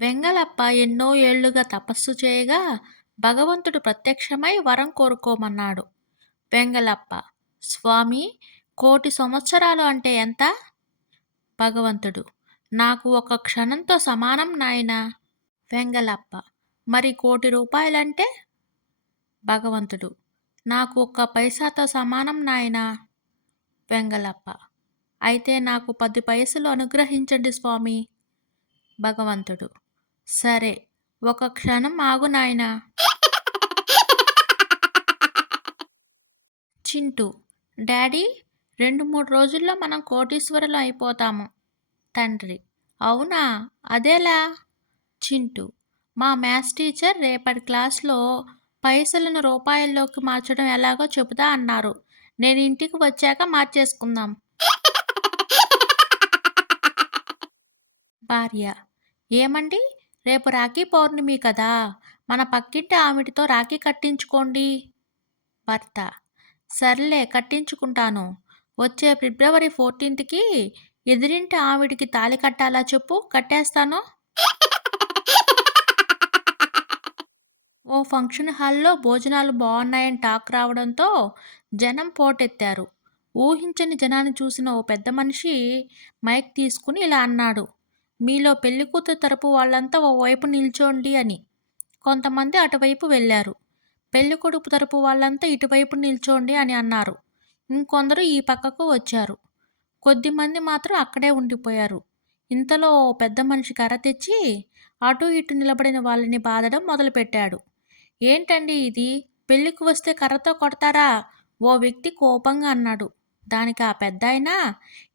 వెంగళప్ప ఎన్నో ఏళ్లుగా తపస్సు చేయగా భగవంతుడు ప్రత్యక్షమై వరం కోరుకోమన్నాడు. వెంగళప్ప: స్వామీ, 1,000,000 అంటే ఎంత? భగవంతుడు: నాకు ఒక క్షణంతో సమానం నాయనా. వెంగళప్ప: మరి 1,00,00,000 రూపాయలంటే? భగవంతుడు: నాకు ఒక్క పైసాతో సమానం నాయనా. వెంగళప్ప: అయితే నాకు 10 పైసలు అనుగ్రహించండి స్వామీ. భగవంతుడు: సరే, ఒక క్షణం ఆగు నాయనా. చింటూ: డాడీ, 2-3 రోజుల్లో మనం కోటీశ్వరులం అయిపోతాము. తండ్రి: అవునా, అదెలా? చింటూ: మా మ్యాథ్స్ టీచర్ రేపటి క్లాస్లో పైసలను రూపాయల్లోకి మార్చడం ఎలాగో చెబుతా అన్నారు. నేను ఇంటికి వచ్చాక మార్చేసుకుందాం. భార్య: ఏమండి, రేపు రాఖీ పౌర్ణమి కదా, మన పక్కింటి ఆవిడతో రాఖీ కట్టించుకోండి. భర్త: సర్లే, కట్టించుకుంటాను. వచ్చే ఫిబ్రవరి 14కి ఎదురింటి ఆవిడికి తాళి కట్టాలా చెప్పు, కట్టేస్తాను. ఓ ఫంక్షన్ హాల్లో భోజనాలు బాగున్నాయని టాక్ రావడంతో జనం పోటెత్తారు. ఊహించని జనాన్ని చూసిన ఓ పెద్ద మనిషి మైక్ తీసుకుని ఇలా అన్నాడు: మీలో పెళ్లికూతురు తరపు వాళ్ళంతా ఓ వైపు నిల్చోండి అని. కొంతమంది అటువైపు వెళ్ళారు. పెళ్ళికొడుకు తరపు వాళ్ళంతా ఇటువైపు నిల్చోండి అని అన్నారు. ఇంకొందరు ఈ పక్కకు వచ్చారు. కొద్దిమంది మాత్రం అక్కడే ఉండిపోయారు. ఇంతలో ఓ పెద్ద మనిషి కర్ర తెచ్చి అటు ఇటు నిలబడిన వాళ్ళని బాదడం మొదలుపెట్టాడు. ఏంటండి ఇది, పెళ్ళికి వస్తే కర్రతో కొడతారా? ఓ వ్యక్తి కోపంగా అన్నాడు. దానికి ఆ పెద్దాయన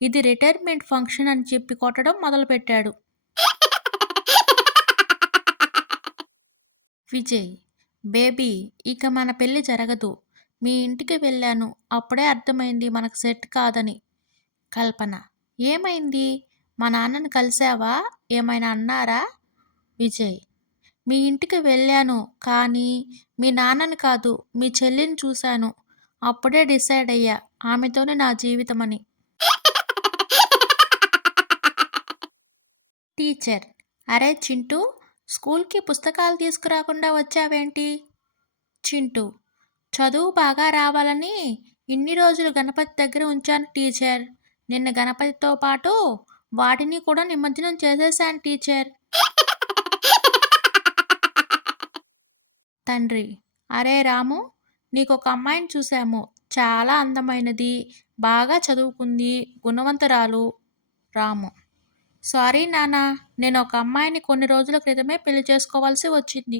ఇది రిటైర్మెంట్ ఫంక్షన్ అని చెప్పి కొట్టడం మొదలుపెట్టాడు. విజయ్: బేబీ, ఇక మన పెళ్ళి జరగదు. మీ ఇంటికి వెళ్ళాను, అప్పుడే అర్థమైంది మనకు సెట్ కాదని. కల్పన: ఏమైంది? మా నాన్నని కలిసావా? ఏమైనా అన్నారా? విజయ్: మీ ఇంటికి వెళ్ళాను, కానీ మీ నాన్నని కాదు, మీ చెల్లిని చూశాను. అప్పుడే డిసైడ్ అయ్యా, ఆమెతోనే నా జీవితమని. టీచర్: అరే చింటూ, స్కూల్కి పుస్తకాలు తీసుకురాకుండా వచ్చావేంటి? చింటూ: చదువు బాగా రావాలని ఇన్ని రోజులు గణపతి దగ్గర ఉంచాను టీచర్. నిన్న గణపతితో పాటు వాటిని కూడా నిమజ్జనం చేసేశాను టీచర్. తండ్రి: అరే రాము, నీకొక అమ్మాయిని చూశాము. చాలా అందమైనది, బాగా చదువుకుంది, గుణవంతురాలు. రాము: సారీ నాన్న, నేను ఒక అమ్మాయిని కొన్ని రోజుల క్రితమే పెళ్లి చేసుకోవాల్సి వచ్చింది.